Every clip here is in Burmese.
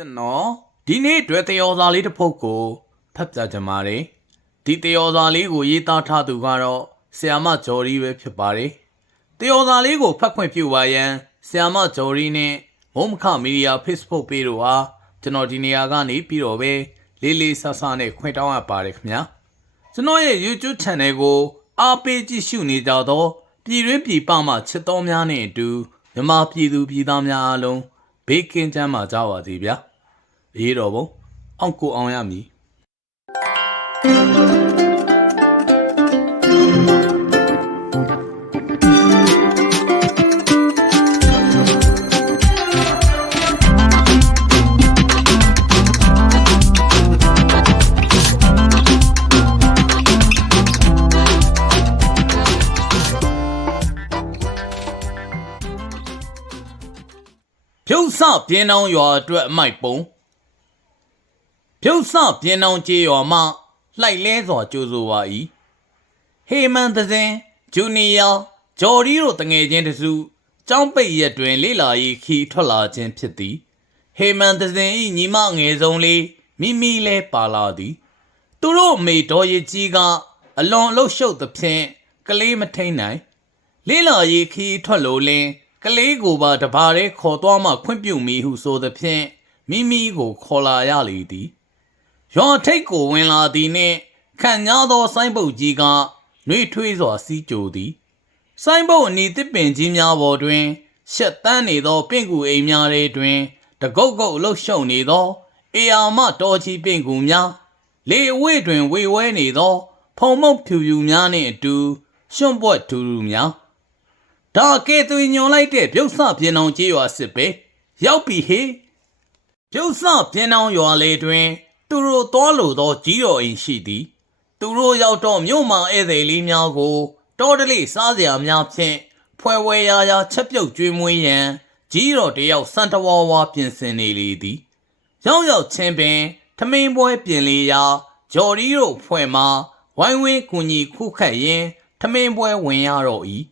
ကျွန်တော်ဒီနေ့တွေ့တယောစာလေးတစ်ပုဒ်ကိုဖတ်ပြကြမှာတယ်ဒီတယောစာလေးကိုရေးသားထားသူကတော့ဆီယာမဂျော်ရီပဲဖြစ်ပါတယ်တယောစာလေးကိုဖတ်ခွင့်ပြုပါရန်ဆီယာမဂျော်ရီနဲ့မုံမခမီဒီယာ Facebook ပေတို့အားကျွန်တော်ဒီနေရာကနေပြီးတော့ပဲလေးလေးဆဆနဲ့ခွင့်တောင်းအပ်ပါတယ်ခင်ဗျာကျွန်တော်ရဲ့ YouTube Channel ကိုအားပေးကြည့်ရှုနေကြတော့ပြည်တွင်းပြည်ပမှချစ်တော်များနဲ့အတူမြန်မာပြည်သူပြည်သားများအားလုံးဘေးကင်းချမ်းသာကြပါစေဗျာ အေးတော်ဘုံအောင်ကိုအောင်ရမည်ဖြုတ်ဆပြင်းအောင်ရွာအတွက်အမိုက်ပုံ ဖြုတ်ဆပြင်းအောင်ကျေးရွာမှလှိုက်လဲစွာကြိုးဆိုပါ၏ဟေမန်သဇင်ဂျူနီယာဂျော်ဒီတို့တငယ်ချင်းတစုကျောင်းပိတ်ရက်တွင် လေလာရေးခီထွက်လာခြင်းဖြစ်သည် ဟေမန်သဇင်၏ညီမငယ်ဆုံးလေးမိမိလဲပါလာသည် သူတို့အမေတော်ရည်ကြီးကအလွန်အလုရှုပ်သဖြင့်ကလေးမထိန်နိုင်လေးလာရေးခီးထွက်လို့လင်းကလေးကိုပါတပါးတည်းခေါ်သွားမှခွင့်ပြုမိဟုဆိုသဖြင့်မိမိကိုခေါ်လာရလေသည် ရွာထိတ်ကိုဝင်လာသည်နှင့်ခံညာသောဆိုင်းပုတ်ကြီးကနှွေးထွေးစွာစီးကြိုသည်ဆိုင်းပုတ်အနီတစ်ပင်ကြီးများပေါ်တွင်ရှက်တန်းနေသောပင့်ကူအိမ်များထဲတွင် တကုတ်ကုတ်လှုပ်ရှုံနေသောအေယာမတော်ချီပင့်ကူများလေအဝေးတွင်ဝေဝဲနေသော ဖုံမုတ်ဖြူဖြူများနှင့်အတူရွှွန့်ပွက်ထူထူများဒါကဲသွေညွန်လိုက်တဲ့ပြုတ်ဆပြင်းအောင်ကြေးရွာစစ်ပဲရောက်ပြီဟေပြုတ်ဆပြင်းအောင်ရွာလေတွင် သူတို့သွားလိုသောကြီးတော်အိမ်ရှိသည် သူတို့ရောက်တော့မြို့မှာဧည့်သည်လေးများကိုတောတလေးစားစရာများဖြင့်ဖွဲ့ဝဲရာရာချက်ပြုတ်ကျွေးမွေးရန်ကြီးတော်တယောက်စံတဝါဝါပြင်ဆင်နေလေသည်ရောက်ရောက်ချင်းပင်ထမင်းပွဲပြင်လေရာဂျော်ဒီတို့ဖွဲ့မှာဝိုင်းဝန်းကူညီခုခတ်ရင်းထမင်းပွဲဝင်ရတော့၏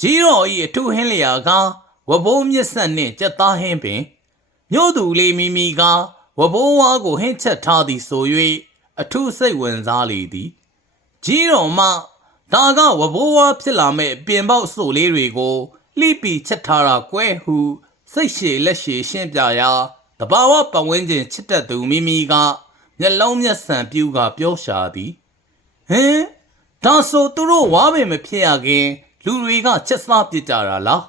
ကြီးတော်၏အထုဟင်းလျာကဝဘိုးမြစ်ဆက်နှင့်ကြက်သားဟင်းပင်မြို့သူလေးမိမိက ဝဘိုးဝါကိုဟင်းချက်ထားသည်ဆို၍အထုစိတ်ဝင်စားလေသည် ကြီးတော်မှဒါကဝဘိုးဝါဖြစ်လာမဲ့ပြင်ပေါက်ဆိုလေးတွေကိုလှိပီချက်ထားတာကွဲဟုစိတ်ရှည်လက်ရှည်ရှင်းပြရာတဘာဝပတ်ဝန်းကျင်ချစ်တတ်သူမိမိကမျက်လုံးမျက်စံပြူကပြောရှာသည်ဟင်ဒါဆိုသူတို့ဝါပင်မဖြစ်ရခင်လူတွေကချက်စားပစ်ကြတာလား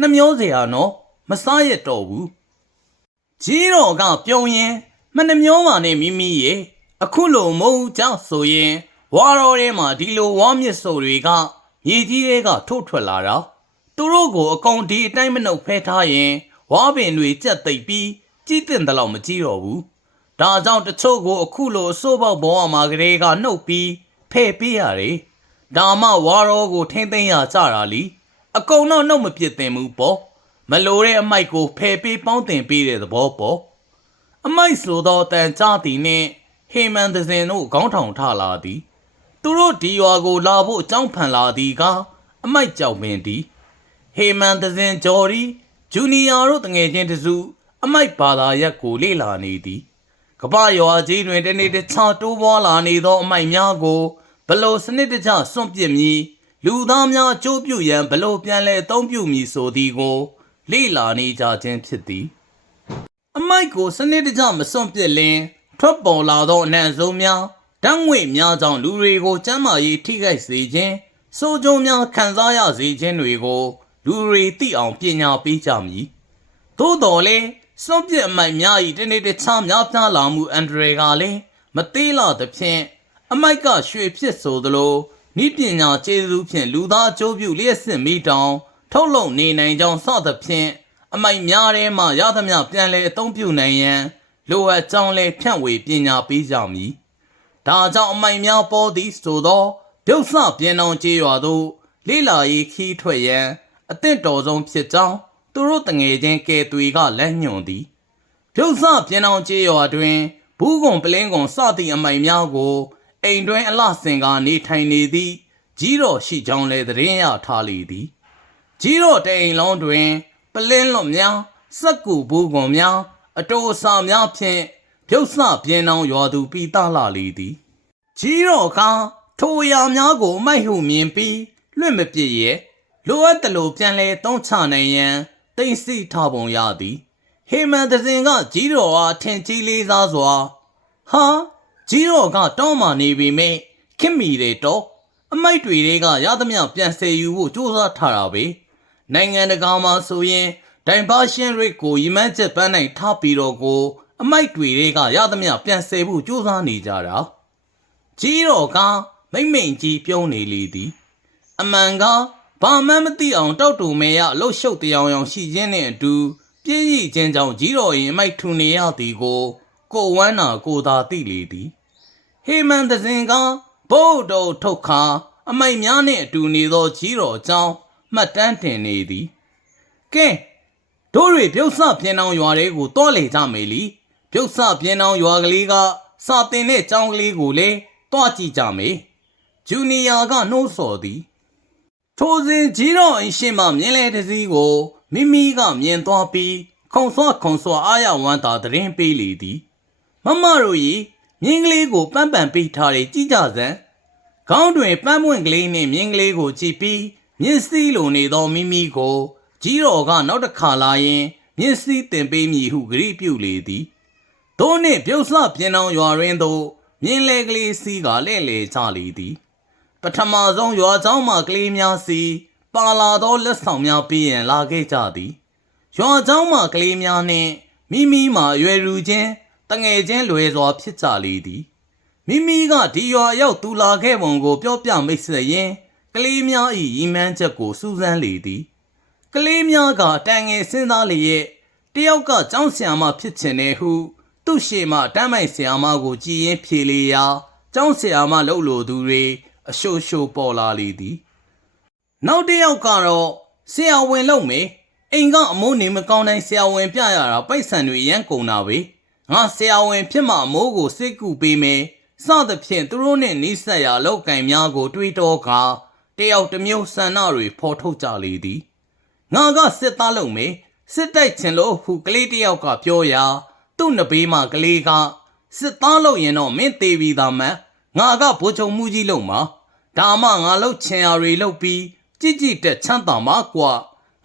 နှမျောเสียရနော်မစားရတော့ဘူး ကြီးတော်ကပြုံးရင်မနှမျောပါနဲ့မိမိရဲ့အခုလိုမဟုတ်ကြောင့်ဆိုရင်ဝါတော်ထဲမှာဒီလိုဝါမြစ်စုံတွေကမြေကြီးတွေကထုတ်ထွက်လာတာသူတို့ကိုအကောင်ဒီအတိုင်းမနှုတ်ဖဲထားရင်ဝါပင်တွေကြက်သိပ်ပြီးကြီးတင်တယ်လို့မကြည့်တော့ဘူးဒါကြောင့်တချို့ကိုအခုလိုအစိုးပေါက်ဘောမှာကလေးကနှုတ်ပြီးဖဲ့ပေးရတယ်ဒါမှဝါတော်ကိုထိမ့်သိမ်းရကြတာလीအကုန်တော့နှုတ်မပြစ်တင်ဘူးပေါ့ မလိုတဲ့အမိုက်ကိုဖယ်ပေးပေါင်းတင်ပေးတဲ့သဘောပေါ့အမိုက်ဆိုသောတန်ကြသည်နှင့်ဟေမန်သဇင်တို့ခေါင်းထောင်ထလာသည် သူတို့ဒီရွာကိုလာဖို့အကြောင်းဖန်လာသည်ကအမိုက်ကြောက်ပင်သည်ဟေမန်သဇင်ဂျော်ရီဂျူနီယာတို့တငယ်ချင်းတစုအမိုက်ဘာသာရက်ကိုလေ့လာနေသည်ကပ္ပရွာကြီးတွင်တနေ့တခြားတိုးပွားလာနေသောအမိုက်များကိုဘလို့စနစ်တကျစွန့်ပစ်မည်လူသားများအကျိုးပြုရန်ဘလို့ပြန်လဲအသုံးပြုမည်ဆိုသည်ကို လေ့လာနေကြခြင်းဖြစ်သည် အမိုက်ကိုစနစ်တကျမစွန့်ပစ်လင်ထွက်ပေါ်လာသောအနံ့ဆုံးများဓာတ်ငွေ့များကြောင့်လူတွေကိုကျန်းမာရေးထိခိုက်စေခြင်းစိုးကျုံများခံစားရစေခြင်းတွေကို လူတွေသိအောင်ပညာပေးကြမည်သို့တော်လည်းစွန့်ပစ်အမိုက်များ၏တနေ့တခြားများပြားလာမှုအန်ဒရယ်ကလည်းမသေးလာသဖြင့်အမိုက်ကရွှေဖြစ်ဆိုသလိုဤပညာကျေးဇူးဖြင့်လူသားအကျိုးပြုလျက်စစ်မိတောင် ထုတ်လုပ်နေနိုင်ကြောင်းစသဖြင့်အမိုက်များထဲမှရသမျှပြန်လဲအသုံးပြုနိုင်ရန်လိုအပ်ကြောင်းလဲဖြန့်ဝေပညာပေးကြမည်။ဒါကြောင့်အမိုက်များပေါ်သည်ဆိုသောဒုက္ခပြန်အောင်ကျေးရွာသို့လိလာရေးခီးထွက်ရန်အသင့်တော်ဆုံးဖြစ်ကြောင်းသူတို့တငယ်ချင်းကဲတွေကလက်ညွှန်သည်။ဒုက္ခပြန်အောင်ကျေးရွာတွင်ဘူးကွန်ပလင်းကွန်စသည့်အမိုက်များကိုအိမ်တွင်အလှဆင်ကနေထိုင်နေသည့်ကြီးတော်ရှိကြောင်းလဲသတင်းရထားလေသည်။ ကြီးတော့တဲ့အိမ်လုံးတွင် ပလင်းလွတ်များစက်ကူဘူးကွန်များအတိုအစာများဖြင့်ပြုတ်ဆပြင်းအောင်ရွာသူပိသလာလေသည်ကြီးတော်ကထိုအရာများကိုမိုက်ဟုမြင်ပြီးလွင့်မပစ်ရဲ့လိုအပ်တယ်လို့ပြန်လဲသုံးချနိုင်ရန်တိတ်ဆိထားပုံရသည်ဟေမန်တစင်ကကြီးတော်အားထင်ကြီးလေးစားစွာဟာကြီးတော်ကတောင်းမာနေပြီမေခင်မီတယ်တော့အမိုက်တွေတွေကရသမျှပြန်ဆယ်ယူဖို့ကြိုးစားထားတာပဲ နိုင်ငံတကာမှာဆိုရင်ဒိုင်ဘာရှင်းရိတ်ကိုရီမန်းချက်ပန်းနိုင်ထားပြီးတော့ကို အမိုက်တွေတွေကရသမျှပြန်ဆယ်ဖို့ကြိုးစားနေကြတာကြီးတော်ကမိမ့်မိန်ကြီးပြုံးနေလေသည် အမှန်ကဘာမှမသိအောင်တောက်တူမဲရအလုတ်ရှုပ်တရားအောင်ရှိခြင်းနဲ့အတူပြည့်ရည်ခြင်းကြောင့်ကြီးတော်ရင်အမိုက်ထူနေရသည်ကို ကိုဝမ်းနာကိုသာသိလေသည်ဟေမန်တစင်ကဘုတ်တော်ထုတ်ခါအမိုက်များနှင့်အတူနေသောကြီးတော်အကြောင်း မှတ်တမ်းတင်နေသည်ကဲတို့တွေပြုတ်ဆပြင်းအောင်ရွာတွေကိုတောလေကြမေလီပြုတ်ဆပြင်းအောင်ရွာကလေးကစာတင်တဲ့ကျောင်းကလေးကိုလည်းတွားကြည့်ကြမေဂျူနီယာကနှိုးဆော်သည်ထိုစဉ်ကြီးတော်အင်ရှင်မှမြင်းလဲတစ်စီးကိုမိမိကမြင်သွားပြီးခုံဆွခုံဆွအာရဝမ်းသာတရင်ပေးလေသည်မမတို့ဤမြင်းကလေးကိုပန်းပန်ပေးထားတဲ့ကြည်ကြစံခေါင်းတွင်ပန်းပွင့်ကလေးနှင့်မြင်းကလေးကိုကြည့်ပြီး မြင်းစည်းလိုနေသောမိမိကိုကြီးတော်ကနောက်တစ်ခါလာရင်မြင်းစည်းတင်ပေးမည်ဟုဂရိပြုလေသည်တို့နှင့်ပြုတ်ဆပြင်းအောင်ရွာရင်းသို့မြင်းလဲကလေးစီးကလဲ့လေချလေသည် ပထမဆုံးရွာเจ้าမှကလေးများစီပါလာသောလက်ဆောင်များပြီးရင်လာခဲ့ကြသည်ရွာเจ้าမှကလေးများနှင့်မိမိမှအရွယ်ရူချင်းတငယ်ချင်းလွယ်စွာဖြစ်ကြလေသည်မိမိကဒီရွာရောက်သူလာခဲ့ပုံကိုပြောပြမိတ်ဆက်ရင်း ကလေးများ၏ရည်မှန်းချက်ကိုစူးစမ်းလေသည်ကလေးများကတန်ငယ်စဉ်းစားလျက်တယောက်ကကြောင်းဆရာမဖြစ်ချင်တယ်ဟု သူ့ရှေ့မှတမ်းမိုင်ဆရာမကိုကြည်ရင်ဖြေလေရာကြောင်းဆရာမလှုပ်လိုသူတွေအရှိုးရှိုးပေါ်လာလေသည်နောက်တယောက်ကတော့ဆရာဝန်လုပ်မေအိမ်ကအမိုးနေမကောင်းတိုင်းဆရာဝန်ပြရတာပိုက်ဆံတွေရန်ကုန်တာပဲငါဆရာဝန်ဖြစ်မှအမိုးကိုစိတ်ကူပေးမယ်စသဖြင့်သူတို့နဲ့နှိစက်ရာလောက်ကင်များကိုတွေးတော့ခါ တယောက်တစ်မျိုးဆန္ဒတွေဖော်ထုတ်ကြလေသည်ငါကစစ်သားလုံးမေစစ်တိုက်ချင်လို့ဟုကလေးတယောက်ကပြောရာသူ့နဘေးမှာကလေးကစစ်သားလုံးရင်တော့မင်းသေးပြီသားမန်ငါကဗိုလ်ချုပ်မှုကြီးလုံးမှာဒါမှငါလုံးချင်ရာတွေလုပ်ပြီးကြည်ကြည်တက်ချမ်းသာမှာကွာ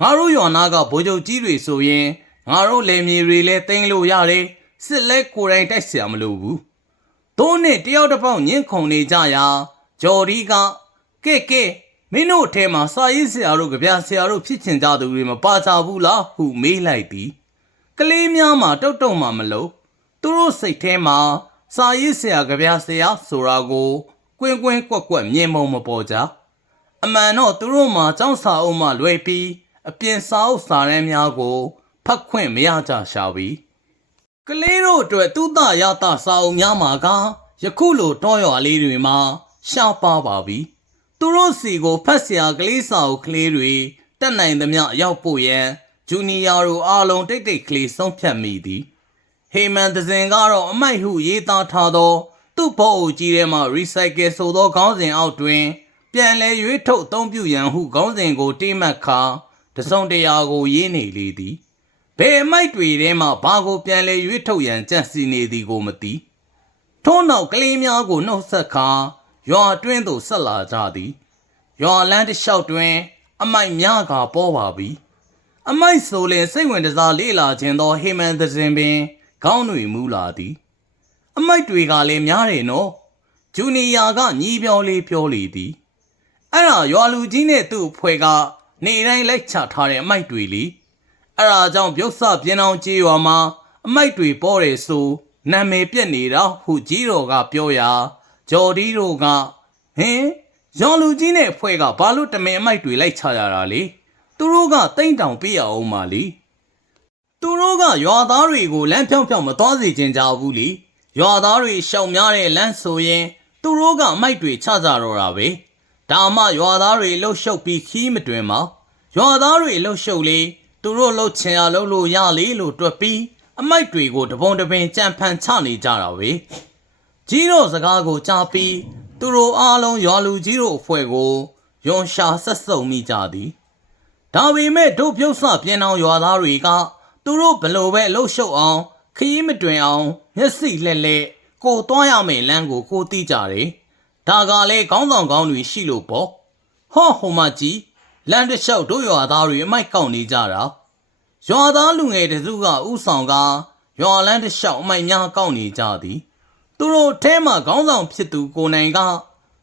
ငါတို့ရွာနာကဗိုလ်ချုပ်ကြီးတွေဆိုရင်ငါတို့လယ်မြေတွေလည်းသိမ်းလို့ရတယ်စစ်လဲကိုယ်တိုင်တိုက်ဆရာမလိုဘူးတို့နဲ့တယောက်တစ်ပေါက်ညှင်းခုန်နေကြရာဂျော်ဒီကကဲကဲ မင်းတို့အထဲမှာစာရေးဆရာတို့ကြပြဆရာတို့ဖြစ်ချင်ကြသူတွေမပါကြဘူးလားဟုမေးလိုက်သည်ကလေးများမှာတုတ်တုတ်မှမလို့သူတို့စိတ်ထဲမှာစာရေးဆရာကြပြဆရာဆိုတာကိုကွင်းကွင်းကွက်ကွက်မြင်မုံမပေါ်ကြအမှန်တော့သူတို့မှာចောင်းစာအုပ်မှလွယ်ပြီးအပြင်စာအုပ်စာတမ်းများကိုဖတ်ခွင့်မရကြရှာပြီကလေးတို့အတွက်သူတရတာစာအုပ်များမှာကယခုလိုတောရွာလေးတွေမှာရှားပါပါပြီ သူတို့စီကိုဖတ်ဆရာကလေးစာအုပ်ကလေးတွေတက်နိုင်သမျှရောက်ဖို့ရန်ဂျူနီယာတို့အားလုံးတိတ်တိတ်ကလေးဆုံးဖြတ်မိသည်ဟေမန်သဇင်ကတော့အမိုက်ဟုရေးသားထားသော သူ့ဘုတ်အုပ်ကြီးထဲမှ recycle ဆိုသောခေါင်းစဉ်အောက်တွင် ပြန်လည်ရွေးထုတ်အသုံးပြုရန်ဟုခေါင်းစဉ်ကိုတိမှတ်ခါတစုံတရာကိုရေးနေလေသည်ဘယ်အမိုက်တွေထဲမှဘာကိုပြန်လည်ရွေးထုတ်ရန်ကြံစီနေသည်ကိုမသိထို့နောက်ကလေးများကိုနှုတ်ဆက်ခါ ရွာတွင်းသို့ဆက်လာကြသည်ရွာလန်းတစ်လျှောက်တွင် အမိုက်များကပေါ်ပါပြီအမိုက်ဆိုလင်စိတ်ဝင်တစားလေးလာခြင်းသောဟေမန်သဇင်ပင်ခေါင်းတွေမူလာသည် အမိုက်တွေကလည်းများတယ်နော်ဂျူနီယာကညီးပြောလေးပြောလေသည်အဲ့ဒါရွာလူကြီးနဲ့သူ့အဖွဲ့ကနေတိုင်းလိုက်ချထားတဲ့အမိုက်တွေလေအဲ့ဒါကြောင့်ပြုတ်ဆပြင်းအောင်ကြေးရွာမှာအမိုက်တွေပေါ်တယ်ဆိုနာမည်ပြက်နေတာဟုကြီးတော်ကပြောရာ ဂျော်ဒီတို့ကဟင်ရွာလူကြီးနဲ့အဖွဲ့ကဘာလို့တမင်အမိုက်တွေလိုက်ချရတာလေသူတို့ကတိမ့်တောင်ပြရအောင်ပါလေသူတို့ကရွာသားတွေကိုလမ်းဖြောင်းဖြောင်းမသွားစေချင်ကြဘူးလေရွာသားတွေရှောင်များတဲ့လမ်းဆိုရင်သူတို့ကအမိုက်တွေချကြတော့တာပဲဒါမှရွာသားတွေလှုပ်ရှုပ်ပြီးခီးမတွင်ပါရွာသားတွေလှုပ်ရှုပ်လေသူတို့လှုပ်ချင်ရလှုပ်လို့ရလေလို့တွက်ပြီးအမိုက်တွေကိုတပုံတပင်ကြံဖန်ချနေကြတာပဲ ကြီးတော့စကားကိုကြားပြီးသူတို့အားလုံးရွာလူကြီးတို့အဖွဲ့ကိုယွန်ရှာဆက်စုံမိကြသည်ဒါပေမဲ့တို့ပြုတ်ဆပြင်းအောင်ရွာသားတွေကသူတို့ဘလို့ပဲအလုတ်ရှုပ်အောင်ခရီးမတွင်အောင်မျက်စိလှဲ့လှဲ့ကိုသွားရမယ့်လမ်းကိုကိုသိကြတယ်ဒါကလည်းခေါင်းဆောင်ကောင်းတွေရှိလို့ပေါ့ဟောဟိုမကြီးလမ်းတစ်လျှောက်တို့ရွာသားတွေအမိုက်ကောက်နေကြတာရွာသားလူငယ်တစုကဥဆောင်ကရွာလမ်းတစ်လျှောက်အမိုက်များကောက်နေကြသည် သူတို့အဲမှာခေါင်းဆောင်ဖြစ်သူကိုနိုင်က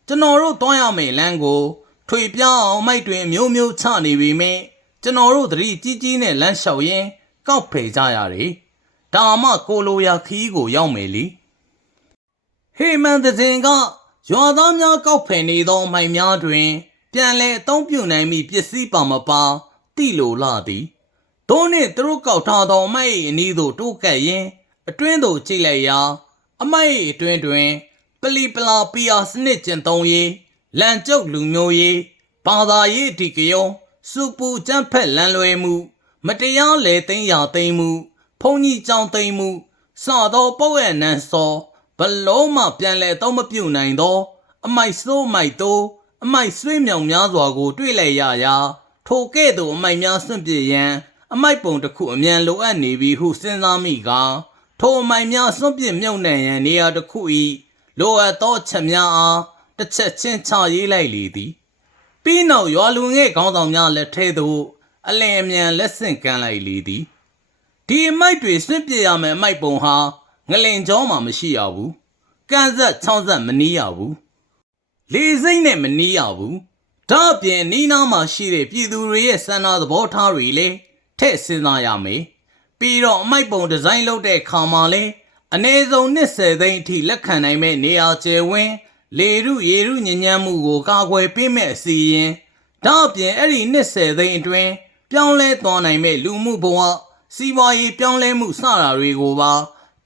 ကျွန်တော်တို့သွားရမယ့်လမ်းကို ထွေပြောင်းအောင်မိုက်တွင်အမျိုးမျိုးချနေပေမဲ့ကျွန်တော်တို့သတိကြီးကြီးနဲ့လမ်းလျှောက်ရင်းကောက်ဖယ်ကြရတယ်။ဒါမှကိုလိုရာခီးကိုရောက်မယ်လေ။ဟေမန်သဇင်ကရွာသားများကောက်ဖယ်နေသောမိုင်များတွင် ပြန်လဲအသုံးပြုနိုင်မိပစ္စည်းပါမပါတိလိုလာသည်။တို့နှင့်သူတို့ကောက်ထားသောအမိုက်၏အနီးသို့တိုးကပ်ရင်းအတွင်းသို့ကြည့်လိုက်ရာ အမိုက်၏အတွင်းတွင်ပလီပလာပီယာစနစ်ကျင့်သုံးရေးလန်ကျုပ်လူမျိုးရေးဘာသာရေးအဓိကယုံစူပူကျန်းဖက်လန်လွယ်မှု မတရားလေသိမ်းရာသိမ်းမှုဖုန်ကြီးကြောင်သိမ်းမှုစသောပုတ်ရနန်းစောဘလုံးမှပြန်လဲတော့မပြုတ်နိုင်သော အမိုက်ဆိုးမိုက်တိုးအမိုက်ဆွေးမြောင်များစွာကို တွေ့လိုက်ရရာထိုကဲ့သို့အမိုက်များစွန့်ပစ်ရန်အမိုက်ပုံတစ်ခုအမြန်လိုအပ်နေပြီဟုစဉ်းစားမိက ထိုအမိုက်များစွန့်ပစ်မြုပ်နှံရန်နေရာတစ်ခု၏လိုအပ်သောချက်များအားတစ်ချက်ချင်းချရေးလိုက်လေသည်ပြီးနောက်ရွာလူငယ်ခေါင်းဆောင်များလက်ထဲသို့အလင်အမြန်လက်ဆင့်ကမ်းလိုက်လေသည်ဒီအမိုက်တွေစွန့်ပစ်ရမယ်အမိုက်ပုံဟာငလင်ကြောမှာမရှိရဘူးကန့်ဆက်ချောင်းဆက်မနီးရဘူးလေစိမ့်နဲ့မနီးရဘူးဒါအပြင်နီးနားမှာရှိတဲ့ပြည်သူတွေရဲ့စန္ဒသဘောထားတွေလည်းထည့်စဉ်းစားရမယ် ပြီးတော့အမိုက်ပုံဒီဇိုင်းလုပ်တဲ့ခါမှာလည်းအနည်းဆုံး20သိန်းအထိလက်ခံနိုင်မဲ့နေရာကျယ်ဝန်းလေရုရေရုညဉ့်ညမ်းမှုကိုကာကွယ်ပေးမဲ့အစီရင်ဒါအပြင်အဲ့ဒီ20သိန်းအတွင်းပြောင်းလဲသွားနိုင်မဲ့လူမှုဘဝစီးပွားရေးပြောင်းလဲမှုစတာတွေကိုပါ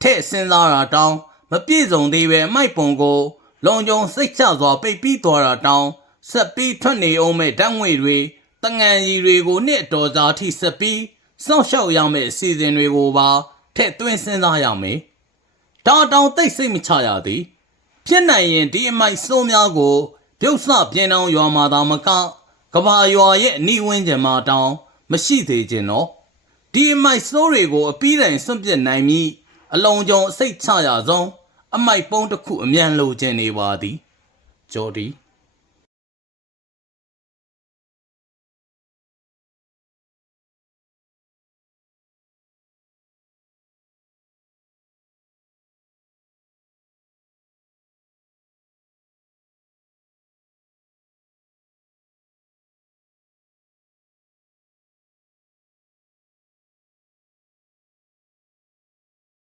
ထည့်စဉ်းစားတာတောင်းမပြည့်စုံသေးပဲအမိုက်ပုံကိုလုံခြုံစိတ်ချစွာပိတ်ပြီးသွားတာတောင်းဆက်ပြီးထွက်နေအောင်မဲ့ဓာတ်ငွေတွေတငန်ကြီးတွေကိုနှစ်အတော်ကြာထိဆက်ပြီး စောင့်ရှောက်ရမယ့်အစီအစဉ်တွေကိုပါထည့်သွင်းစဉ်းစားရမယ်ဒါတောင်သိပ်စိတ်မချရသည်ဖြစ်နိုင်ရင်ဒီအမိုက်စိုးများကိုပြုတ်ဆပြင်းအောင်ရွာမှာသာမကကဘာရွာရဲ့အနီးဝန်းကျင်မှာတောင်မရှိသေးခြင်းတော့ဒီအမိုက်စိုးတွေကိုအပီးတိုင်စွန့်ပစ်နိုင်မည်အလုံးစုံအစိတ်ချရဆုံးအမိုက်ပုံးတစ်ခုအမြန်လိုချင်နေပါသည်ဂျော်ဒီ